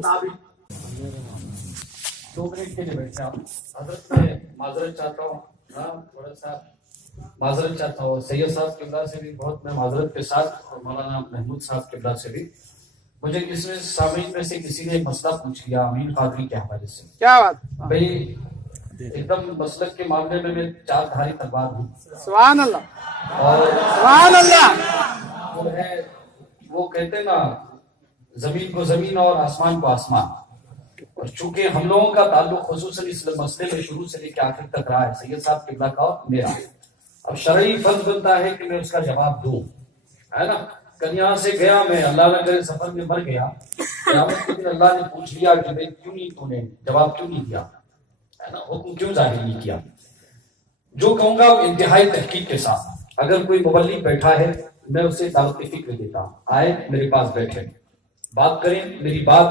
مطابق 2 منٹ کے لیے بیٹھے آپ. حضرت میں معذرت چاہتا ہوں, تھوڑا سا معذرت چاہتا ہوں سید صاحب قبلہ سے بھی بہت میں معذرت کے ساتھ, اور مولانا محمود صاحب قبلہ سے بھی. مجھے اس میں سامعین میں سے کسی نے مسئلہ پوچھ لیا امین قادری کے حوالے سے. کیا بات بھائی, ایک دم مسلک کے معاملے میں 4 دھاری تلوار ہوں. سبحان اللہ, اور سبحان اللہ جو ہے وہ کہتے ہیں نا زمین کو زمین اور آسمان کو آسمان. اور چونکہ ہم لوگوں کا تعلق خصوصاً اس مسئلے میں شروع سے لے کے آخر تک رہا ہے سید صاحب قبلہ کا اور میرا, اب شرعی فرض بنتا ہے کہ میں اس کا جواب دوں, ہے نا. کل یہاں سے گیا میں, اللہ نہ کرے سفر میں مر گیا, قیامت کے دن اللہ نے پوچھ لیا کہ بھائی کیوں نہیں, تو نے جواب کیوں نہیں دیا, ہے نا, حکم کیوں ظاہر نہیں کیا. جو کہوں گا وہ انتہائی تحقیق کے ساتھ. اگر کوئی مبلغ بیٹھا ہے میں اسے دعوت فکر دیتا ہوں, آئے میرے پاس بیٹھے بات کریں, میری بات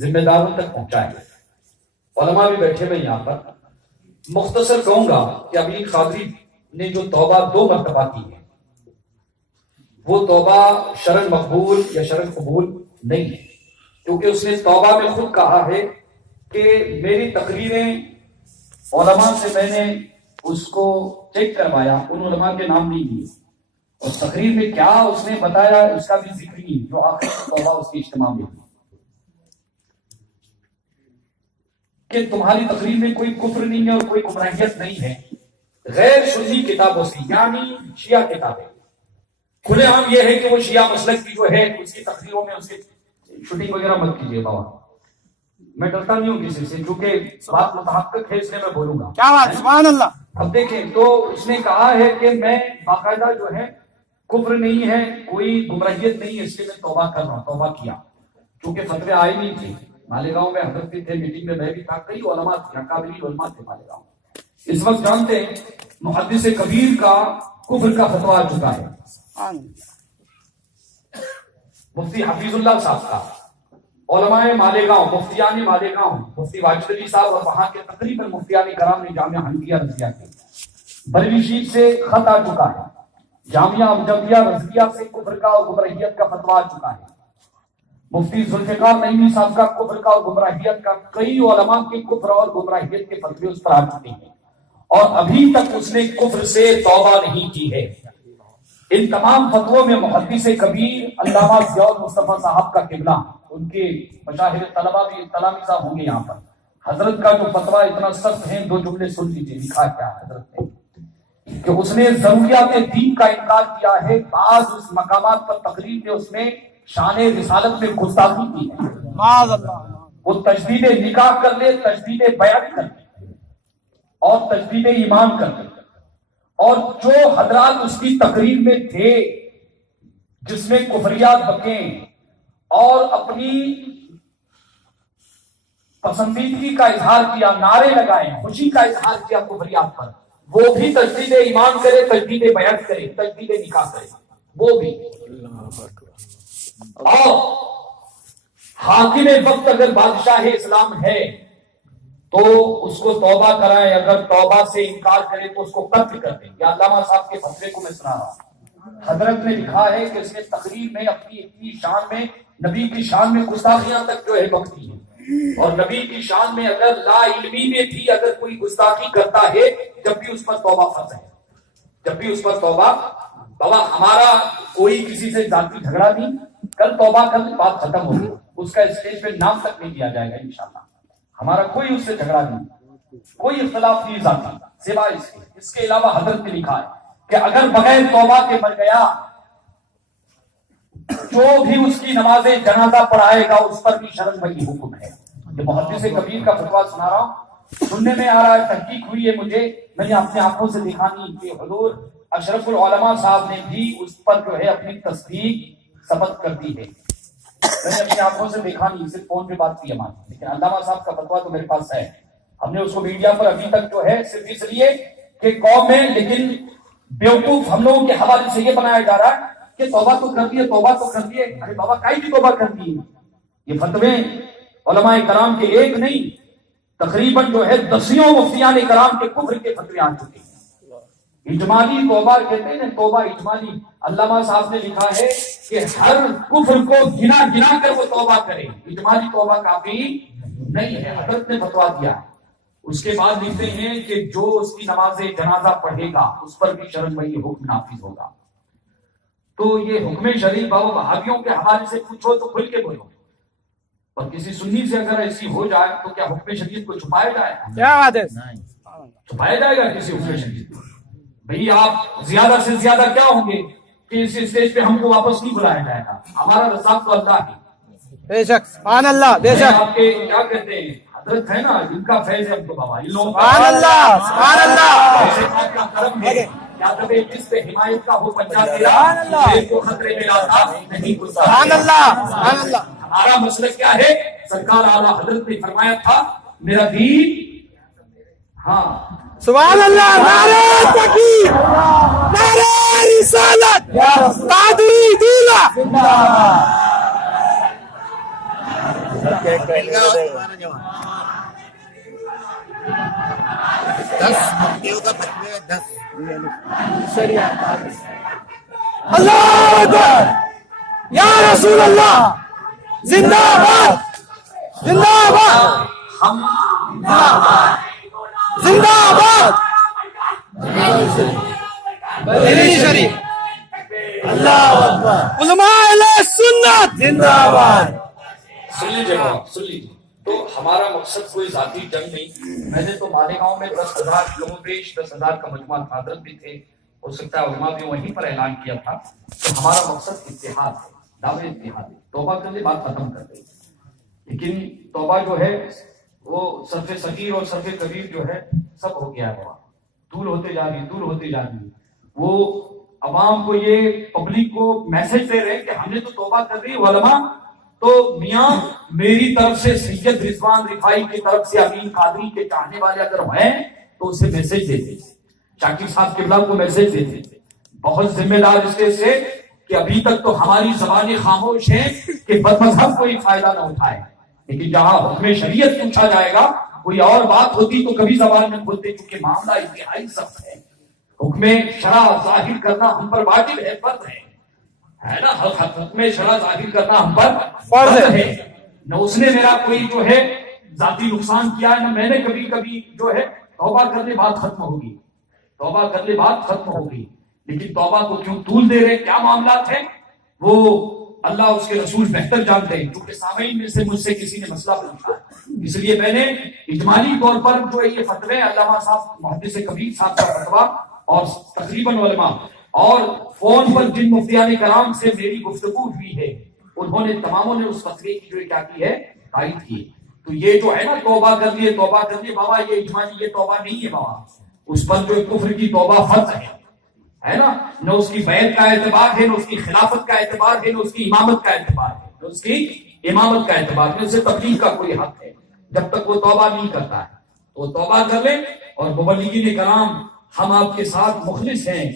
ذمہ داروں تک پہنچائیں. علماء بھی بیٹھے ہوئے یہاں پر. مختصر کہوں گا کہ امین قادری نے جو توبہ 2 مرتبہ کی ہے وہ توبہ شرعاً مقبول یا شرعاً قبول نہیں ہے, کیونکہ اس نے توبہ میں خود کہا ہے کہ میری تقریریں علماء سے میں نے اس کو چیک کروایا, ان علماء کے نام نہیں لیے, اور تقریر میں کیا اس نے بتایا اس کا بھی ذکر نہیں, جو آخر توبہ اس کی اجتماع میں کہ تمہاری تقریر میں کوئی کفر نہیں ہے اور کوئی گمراہیت نہیں ہے. غیر سنی کتابوں سے یعنی شیعہ کتابیں, کھلے عام یہ ہے کہ وہ شیعہ مسلک کی جو ہے اس کی تقریروں میں اس کی شوٹنگ وغیرہ مت کیجیے بابا. میں ڈرتا نہیں ہوں کسی سے, چونکہ بات متحقق ہے اس لیے میں بولوں گا. کیا بات, سبحان اللہ. اب دیکھیں تو اس نے کہا ہے کہ میں باقاعدہ جو ہے کفر نہیں ہے, کوئی گمراہیت نہیں ہے, اس لیے میں توبہ کر رہا ہوں. توبہ کیا, چونکہ فتوے آئے نہیں تھے. مالیگاؤں میں حضرت بھی تھے, میٹنگ میں میں بھی تھا, کئی علماء تھے, اکابری علماء تھے مالیگاؤں. اس وقت جانتے ہیں محدث کبیر کا کفر کا فتویٰ آ چکا ہے. مفتی حفیظ اللہ صاحب کا, علماء مالیگاؤں, مفتیان مالیگاؤں, مفتی واجد علی صاحب اور وہاں کے تقریباً مفتیان کرام نے جامعہ حنفیہ رضویہ کے بریلی شیخ سے خط آ چکا ہے. جامعہ امجدیہ رضویہ سے کفر کا اور گمراہیت کا فتویٰ آ چکا ہے. مفتی ذوالفقار نعیمی صاحب کا کفر کا اور گمراہیت کا, کئی علماء کے کفر اور گمراہیت کے فتوے اس پر آ چکے ہیں, اور ابھی تک اس نے کفر سے توبہ نہیں کی ہے. ان تمام فتووں میں محدث کبیر علامہ ضیاء المصطفیٰ صاحب کا قبلہ, ان کے مشاہیر طلبہ بھی تلامذہ ہوں گے یہاں پر. حضرت کا جو فتویٰ اتنا سخت ہے, 2 جملے سن لیجیے, لکھا کیا حضرت نے کہ اس نے ضروریات دین کا انکار کیا ہے. بعض اس مقامات پر تقریر میں اس نے شان رسالت میں گستاخی کی ہے. وہ تجدید نکاح کر لے, تجدید بیعت کر لے, اور تجدید ایمان کر لے, اور جو حضرات اس کی تقریر میں تھے جس میں کفریات بکیں اور اپنی پسندیدگی کا اظہار کیا, نعرے لگائے, خوشی کا اظہار کیا کفریات پر, وہ بھی تجدید ایمان کرے, تجدید بیعت کرے, تجدید نکاح کرے, وہ بھی. اور حاکم وقت اگر بادشاہ اسلام ہے تو اس کو توبہ کرائیں, اگر توبہ سے انکار کرے تو اس کو قتل کر دیں. یا علامہ صاحب کے فتوے کو میں سنا رہا ہوں. حضرت نے لکھا ہے کہ اس نے تقریر میں اپنی اتنی شان میں, نبی کی شان میں گستاخیاں تک جو ہے بکتی ہیں, اور نبی کی شان میں اگر لا علمی میں بھی اگر کوئی گستاخی کرتا ہے جب بھی اس پر توبہ فرض ہے, جب بھی اس پر توبہ. بابا ہمارا کوئی کسی سے ذاتی جھگڑا نہیں, کل توبہ کر بات ختم ہوگی, اس کا اسٹیج پہ نام تک نہیں دیا جائے گا انشاءاللہ. ہمارا کوئی اس سے جھگڑا نہیں, کوئی اختلاف نہیں ذاتی, سوائے اس کے. اس کے علاوہ حضرت نے لکھا ہے کہ اگر بغیر توبہ کے مر گیا, جو بھی اس کی نماز جنازہ پڑھائے گا اس پر بھی شرعاً وہی حکم ہے. یہ محدث کبیر کا فتویٰ سنا رہا ہوں, سننے میں آ رہا ہے, تحقیق ہوئی ہے مجھے, میں نے اپنے آنکھوں سے دیکھا نہیں کہ حضور اشرف العلماء صاحب نے بھی اس پر جو ہے اپنی تصدیق ثبت کر دی ہے. میں نے اپنی آنکھوں سے دیکھا نہیں, صرف فون پہ بات کی ہماری, لیکن علامہ صاحب کا فتویٰ تو میرے پاس ہے. ہم نے اس کو میڈیا پر ابھی تک جو ہے صرف اس لیے کہ قوم میں, لیکن بیوقوف ہم لوگوں کے حوالے سے یہ بنایا جا رہا ہے کہ توبہ تو کر دیے, توبہ تو کر دیے. ارے بابا کائی کی توبہ کر دی ہے؟ یہ فتوے علماء کرام کے ایک نہیں, تقریباً جو ہے 10 مفتیان کرام کے کفر کے فتوے آ چکے ہیں. اجمالی توبہ کہتے ہیں نا، توبہ اجمالی. علامہ صاحب نے لکھا ہے کہ ہر کفر کو گنا گنا کر وہ توبہ کرے، اجمالی توبہ کافی نہیں ہے. حضرت نے فتویٰ دیا. اس کے بعد لکھتے ہیں کہ جو اس کی نماز جنازہ پڑھے گا اس پر بھی شرعی حکم نافذ ہوگا. تو یہ حکم شرعی بابا وہابیوں کے حوالے سے پوچھو تو کھل کے بولو، اور کسی سنی سے اگر ایسی ہو جائے تو کیا حکم شریعت کو چھپایا جائے گا؟ کیا بات ہے؟ چھپایا جائے گا کسی حکم شریعت کو؟ بھئی آپ زیادہ سے زیادہ کیا ہوں گے کہ اس اسٹیج پہ ہم کو واپس نہیں بلایا جائے گا. ہمارا رزاق تو اللہ ہے. بے شک، سبحان اللہ، بے شک. آپ کے کیا کہتے ہیں حضرت ہے نا، ان کا فیض ہے ہم کو بابا، ان لوگوں کا سبحان اللہ، سبحان اللہ. ایسے آپ کا کرم ہے. کیا کبھی جس پہ حمایت کا ہو بچہ تیرا سبحان اللہ. تیرے کو خطرے میں لاتا نہیں گزرتا. سبحان اللہ، سبحان اللہ. ہمارا مسئلہ کیا ہے؟ سرکار اعلیٰ حضرت نے فرمایا تھا میرا دین، ہاں سبحان اللہ. نعرہ تکبیر، نعرہ رسالت، قادری دینا. اللہ اکبر، یا رسول اللہ، زندہ باد، زندہ باد، ہم زندہ باد. دہلی شریف، اللہ اکبر. علماء اہل سنت زندہ باد. سن لیجیے بابا، سن لیجیے. تو ہمارا مقصد کوئی ذاتی جنگ نہیں. میں نے تو مالیگاؤں میں 10,000 لوگوں بیش 10,000 کا مجموعہ تھا، حضرت بھی تھے، ہو سکتا ہے علماء بھی وہیں پر اعلان کیا تھا. تو ہمارا مقصد اتحاد ہے، دعوے اتحاد ہے. توبہ کر لے بات ختم کر دیں. لیکن توبہ جو ہے وہ صرف صغیر اور صرف کبیر جو ہے سب ہو گیا ہے، دور ہوتے جا رہی، دور ہوتے جا رہی. وہ عوام کو یہ پبلک کو میسج دے رہے کہ ہم نے تو توبہ کر لی. علماء تو میاں میری طرف سے سید رضوان رفائی کی طرف سے امین قادری کے چاہنے والے اگر ہیں تو اسے میسج دیتے تھے، شاکر صاحب قبلہ کو میسج دیتے تھے. بہت ذمہ دار اس کے سے کہ ابھی تک تو ہماری زبانیں خاموش ہیں کہ بد مذہب کوئی فائدہ نہ اٹھائے. لیکن جہاں حکم شریعت پوچھا جائے گا کوئی اور بات ہوتی تو کبھی زبان میں کھولتے، کیونکہ معاملہ انتہائی سخت ہے. حکم شرع ظاہر کرنا ہم پر واجب ہے، فرض ہے نا. حکم شرع ظاہر کرنا ہم پر فرض ہے. نہ اس نے میرا کوئی جو ہے ذاتی نقصان کیا ہے، نہ میں نے کبھی جو ہے. توبہ کر لے بات ختم ہوگی، توبہ کر لے بات ختم ہوگی. لیکن توبہ کو کیوں طول دے رہے، کیا معاملات ہیں وہ اللہ اس کے رسول بہتر جانتے ہیں. کیونکہ سامعین میں سے مجھ سے کسی نے مسئلہ پوچھا، اس لیے میں نے اجمالی طور پر جو یہ فتوے علامہ صاحب محدث کبیر صاحب کا فتویٰ اور تقریباً علماء اور فون پر جن مفتیان کرام سے میری گفتگو ہوئی ہے انہوں نے تماموں نے اس فتوے کی جو کیا کی ہے تائید کی. تو یہ جو ہے نا توبہ کر لیے توبہ کر لیے بابا، یہ اجمالی یہ توبہ نہیں ہے بابا. اس پر جو کفر کی توبہ فرض ہے نا. نہ اس کی بیعت کا اعتبار ہے، نہ اس کی خلافت کا اعتبار ہے، نہ اس کی امامت کا اعتبار ہے، نہ اس کی امامت کا اعتبار ہے. اسے تبلیغ کا کوئی حق ہے جب تک وہ توبہ نہیں کرتا ہے. تو توبہ کر لے. اور مبلغین کرام ہم آپ کے ساتھ مخلص ہیں،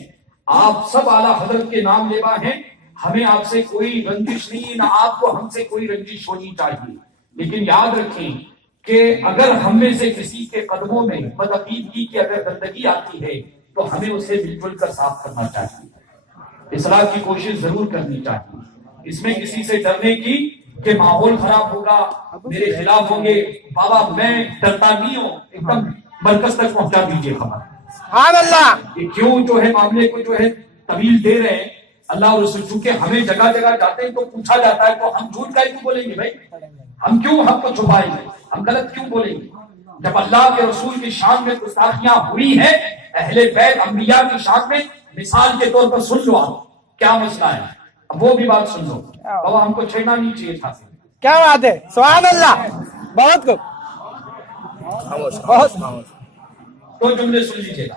آپ سب اعلیٰ حضرت کے نام لیوا ہیں. ہمیں آپ سے کوئی رنجش نہیں، نہ آپ کو ہم سے کوئی رنجش ہونی چاہیے. لیکن یاد رکھیں کہ اگر ہم میں سے کسی کے قدموں میں بدعقیدگی کی اگر گندگی آتی ہے تو ہمیں اسے مل جل کر صاف کرنا چاہیے، اصلاح کی کوشش ضرور کرنی چاہیے. اس میں کسی سے ڈرنے کی کہ ماحول خراب ہوگا، میرے خلاف ہوں گے، بابا میں ڈرتا نہیں ہوں. ایک دم مرکز تک پہنچا دیجیے خبر. سبحان اللہ. یہ کیوں جو ہے معاملے کو جو ہے طویل دے رہے ہیں اللہ اور رسول. چونکہ ہمیں جگہ جگہ جاتے ہیں تو پوچھا جاتا ہے تو ہم جھوٹ کا کیوں بولیں گے بھائی؟ ہم کیوں حق کو چھپائیں گے؟ ہم غلط کیوں بولیں گے؟ جب اللہ کے رسول کی شان میں گستاخیاں ہوئی ہیں، اہل بیت انبیاء کی شان میں، مثال کے طور پر سن لو آپ کیا مسئلہ ہے. اب وہ بھی بات سن لو بابا، ہم کو چھیڑنا نہیں چاہیے تھا. کیا بات ہے، سبحان اللہ. بہت بہت دو جملے سن لیجیے گا.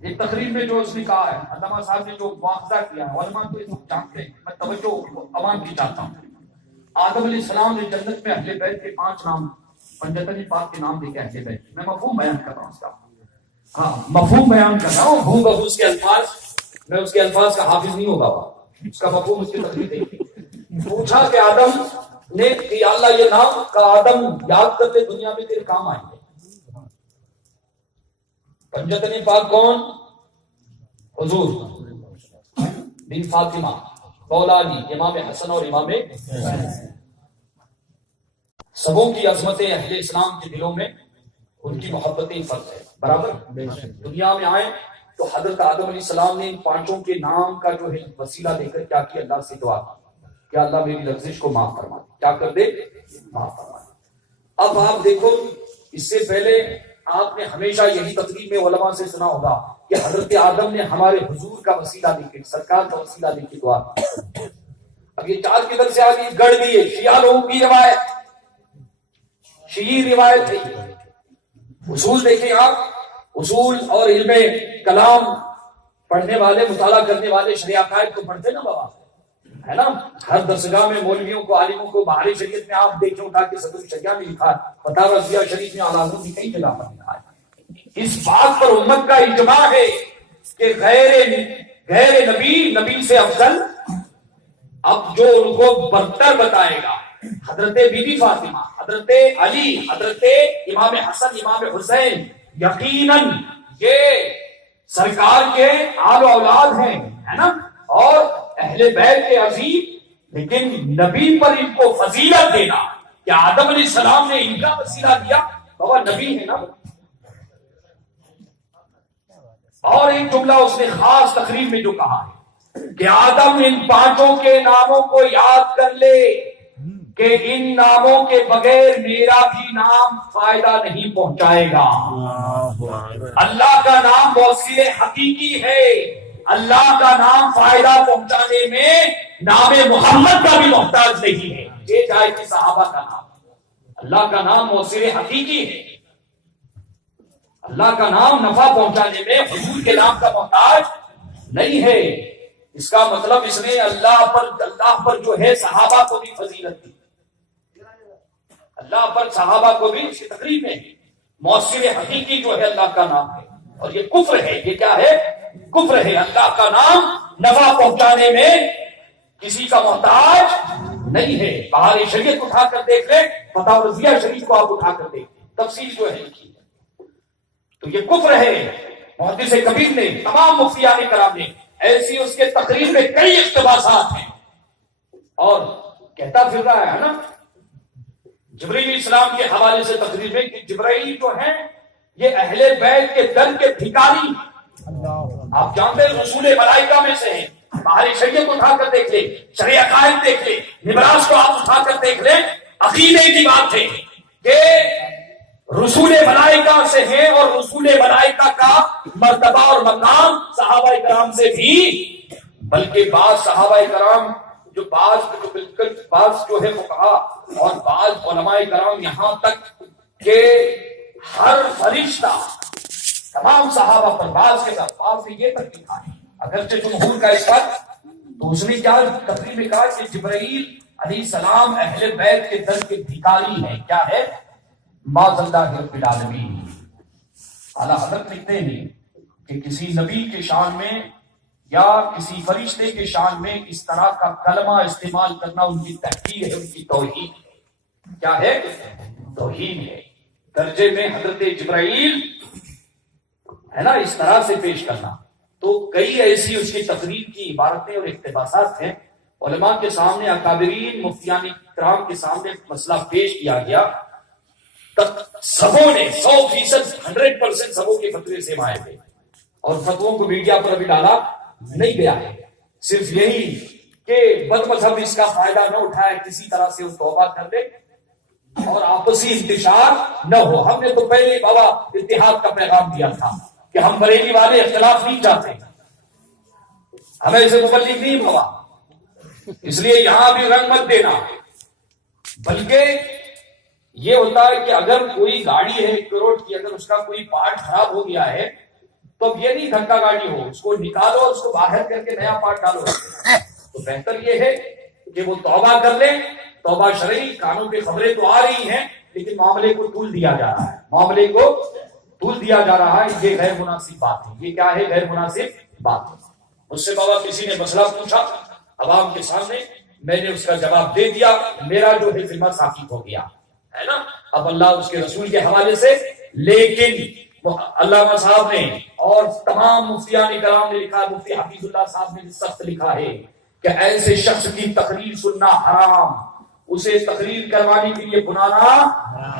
ایک تقریر میں جو اس نے کہا ہے علامہ صاحب نے جو مواخذہ کیا ہے، علماء تو اس کو جانتے ہیں، میں توجہ عوام کی چاہتا ہوں. آدم علیہ السلام نے جنت میں اہل بیت کے 5 نام پنجتن پاک کے نام دے کے اہل بیت. میں مفہوم بیان کر رہا ہوں اس کا، ہاں مفہوم بیان کر رہا ہوں. ہوں بہو اس کے الفاظ، میں اس کے الفاظ کا حافظ نہیں ہوگا، اس کا مفہوم اس کی تقریر دیکھیے. پوچھا کہ آدم نے کہ اللہ یہ نام کا آدم یاد کرتے دنیا میں تیرے کام آئیں گے. پنجتن پاک کون؟ حضور بن فاطمہ مولا علی امام حسن اور امام سبوں کی عظمتیں اہل اسلام کے دلوں میں ان کی محبتیں فرض ہے برابر. دنیا میں آئے تو حضرت آدم علیہ السلام نے ان پانچوں کے نام کا جو ہے وسیلہ دے کر کیا کیا؟ اللہ سے دعا کہ اللہ میری لغزش کو معاف فرما دے. کیا کر دے؟ معاف فرما دے. اب آپ دیکھو اس سے پہلے آپ نے ہمیشہ یہی تقریب میں علماء سے سنا ہوگا کہ حضرت آدم نے ہمارے حضور کا وسیلہ لے کے سرکار کا وسیلہ لے کے دعا. اب یہ چار کدھر سے آگے گڑ گئی ہے؟ شیعہ لوگوں کی روایت، شیعی روایت ہے. اصول دیکھیں آپ، اصول اور علم کلام پڑھنے والے، مطالعہ کرنے والے شرع عقائد کو پڑھتے نا بابا، ہے نا. ہر درسگاہ میں مولویوں کو، عالموں کو، بہار شریعت میں آپ دیکھیں اٹھا کے صدر شریعہ میں لکھا ہے، فتاوی رضویہ شریف میں اعلیٰ حضرت نے کئی جگہ پر لکھا ہے. اس بات پر امت کا اجماع ہے کہ غیر نبی سے افضل. اب جو ان کو برتر بتائے گا حضرت بی بی فاطمہ، حضرت علی، حضرت امام حسن، امام حسین، یقیناً یہ سرکار کے آل و اولاد ہیں، ہے نا، اور اہل بیت کے عظیم. لیکن نبی پر ان کو فضیلت دینا کہ آدم علیہ السلام نے ان کا وسیلہ دیا، بابا نبی ہے نا. اور ایک جملہ اس نے خاص تقریر میں جو کہا ہے کہ آدم ان پانچوں کے ناموں کو یاد کر لے کہ ان ناموں کے بغیر میرا بھی نام فائدہ نہیں پہنچائے گا. اللہ کا نام موصل حقیقی ہے. اللہ کا نام فائدہ پہنچانے میں نام محمد کا بھی محتاج نہیں ہے. یہ جائے کہ صحابہ کا نام، اللہ کا نام موصل حقیقی ہے. اللہ کا نام نفع پہنچانے میں حضور کے نام کا محتاج نہیں ہے. اس کا مطلب اس نے اللہ پر جو ہے صحابہ کو بھی فضیلت دی. اللہ پر صحابہ کو بھی اس کی تقریب میں موصل حقیقی جو ہے اللہ کا نام ہے. اور یہ کفر ہے. یہ کیا ہے؟ کفر ہے. اللہ کا نام نفع پہنچانے میں کسی کا محتاج نہیں ہے. بہار شریعت اٹھا کر دیکھ لیں، فتاوی رضویہ شریف کو آپ اٹھا کر دیکھ لیں، تفصیل جو ہے لکھی ہے. تو یہ کفر ہے. محدث کبیر نے، تمام مفتیان کرام نے ایسی اس کے تقریر میں کئی اقتباسات ہیں. اور کہتا پھر رہا ہے نا جبرائیل اسلام کے حوالے سے تقریر میں کہ جبرائیل جو ہیں یہ اہل بیت کے در کے بھکاری. آپ جانتے ہیں رسول ملائکہ میں سے ہیں. بہار شریعت اٹھا کر دیکھ لیں، شرع عقائد دیکھ لیں، نبراس کو آپ اٹھا کر دیکھ لیں. عقیدے کی بات ہے کہ رسول ملائکہ سے ہیں اور رسول ملائکہ کا مرتبہ اور مقام صحابہ کرام سے بھی، بلکہ بعض صحابہ کرام جو بعض جو ہے فقہا اور بعض علماء کرام یہاں تک کہ ہر فرشتہ تمام صحابہ پر بعض کے ساتھ بعض نے یہ تک لکھا ہے، اگرچہ جمہور کا اس وقت تو اس نے کیا تقریر میں کہا کہ جبرائیل علیہ السلام اہل بیت کے در کے بھکاری ہیں. کیا ہے؟ معاذ اللہ رب العالمین. اعلیٰ حضرت لکھتے ہیں کہ کسی نبی کے شان میں یا کسی فرشتے کے شان میں اس طرح کا کلمہ استعمال کرنا ان کی تحقیر ہے، ان کی توہین ہے. کیا ہے؟ توہین ہے. درجے میں حضرت جبرائیل ہے نا اس طرح سے پیش کرنا. تو کئی ایسی اس کی تقریر کی عبارتیں اور اقتباسات ہیں. علماء کے سامنے، اکابرین مفتیان کرام کے سامنے مسئلہ پیش کیا گیا. سبوں نے 100% 100% سبوں کے فتوے سے آئے تھے اور فتووں کو میڈیا پر ابھی ڈالا نہیں گیا ہے. صرف یہی کہ بد مذہب اس کا فائدہ نہ اٹھائے، کسی طرح سے اس توبہ کر لے اور آپسی انتشار نہ ہو. ہم نے تو پہلے بابا اتحاد کا پیغام دیا تھا کہ ہم بریلی والے اختلاف نہیں چاہتے، ہمیں اسے مبلغ نہیں بابا، اس لیے یہاں بھی رنگ مت دینا. بلکہ یہ ہوتا ہے کہ اگر کوئی گاڑی ہے 1 کروڑ کی، اگر اس کا کوئی پارٹ خراب ہو گیا ہے تو اب یہ نہیں دھکا گاڑی ہو، اس کو نکالو اور اس کو باہر کر کے نیا پارٹ ڈالو. تو بہتر یہ ہے کہ وہ توبہ کر لیں. توبہ شرعی قانون کی خبریں تو آ رہی ہیں لیکن معاملے کو طول دیا جا رہا ہے، معاملے کو طول دیا جا رہا ہے. یہ غیر مناسب بات ہے. یہ کیا ہے؟ غیر مناسب بات ہے. مجھ سے بابا کسی نے مسئلہ پوچھا عوام کے سامنے، میں نے اس کا جواب دے دیا، میرا جو ہے ذمہ ثابت ہو گیا ہے نا. اب اللہ اس کے رسول کے حوالے سے، لیکن علامہ صاحب نے اور تمام مفتیان کرام نے لکھا، مفتی حفیظ اللہ صاحب نے بھی سخت لکھا ہے کہ ایسے شخص کی تقریر سننا حرام، اسے تقریر کروانے کے لیے بلانا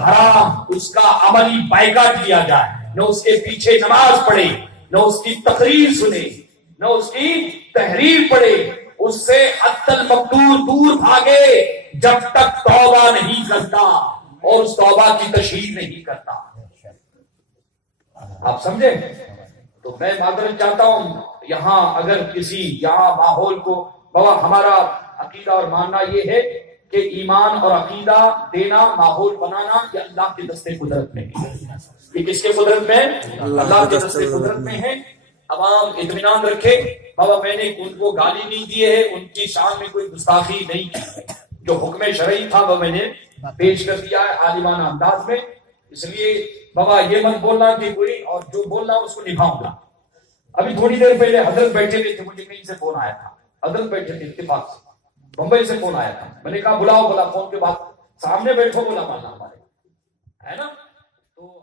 حرام، اس کا عملی بائیکاٹ کیا جائے، نہ اس کے پیچھے نماز پڑھے، نہ اس کی تقریر سنے، نہ اس کی تحریر پڑھے، اس سے حتی المقدور دور بھاگے جب تک توبہ نہیں کرتا اور اس توبہ کی تشہیر نہیں کرتا۔ آپ سمجھے؟ تو میں معذرت چاہتا ہوں، یہاں اگر کسی یہاں ماحول کو، بابا ہمارا عقیدہ اور ماننا یہ ہے کہ ایمان اور عقیدہ دینا، ماحول بنانا، یہ اللہ کے دستے قدرت میں ہے۔ یہ کس کے قدرت میں؟ اللہ کے دستے قدرت میں ہے۔ عوام اطمینان رکھے، بابا میں نے ان کو گالی نہیں دی ہے، ان کی شان میں کوئی گستاخی نہیں کی ہے، جو حکم شرعی تھا وہ میں نے پیش کر دیا ہے عالمانہ انداز میں۔ اس لیے بابا یہ مت بولنا کہ کوئی، اور جو بولنا اس کو نبھاؤں گا۔ ابھی تھوڑی دیر پہلے حضرت بیٹھے ہوئے تھے، مجھے کہیں سے فون آیا تھا، حضرت بیٹھے تھے اتفاق سے، بمبئی سے فون آیا تھا، میں نے کہا بلاؤ، بولا فون کے بعد سامنے بیٹھو، بولا مانا ہمارے ہے نا۔ تو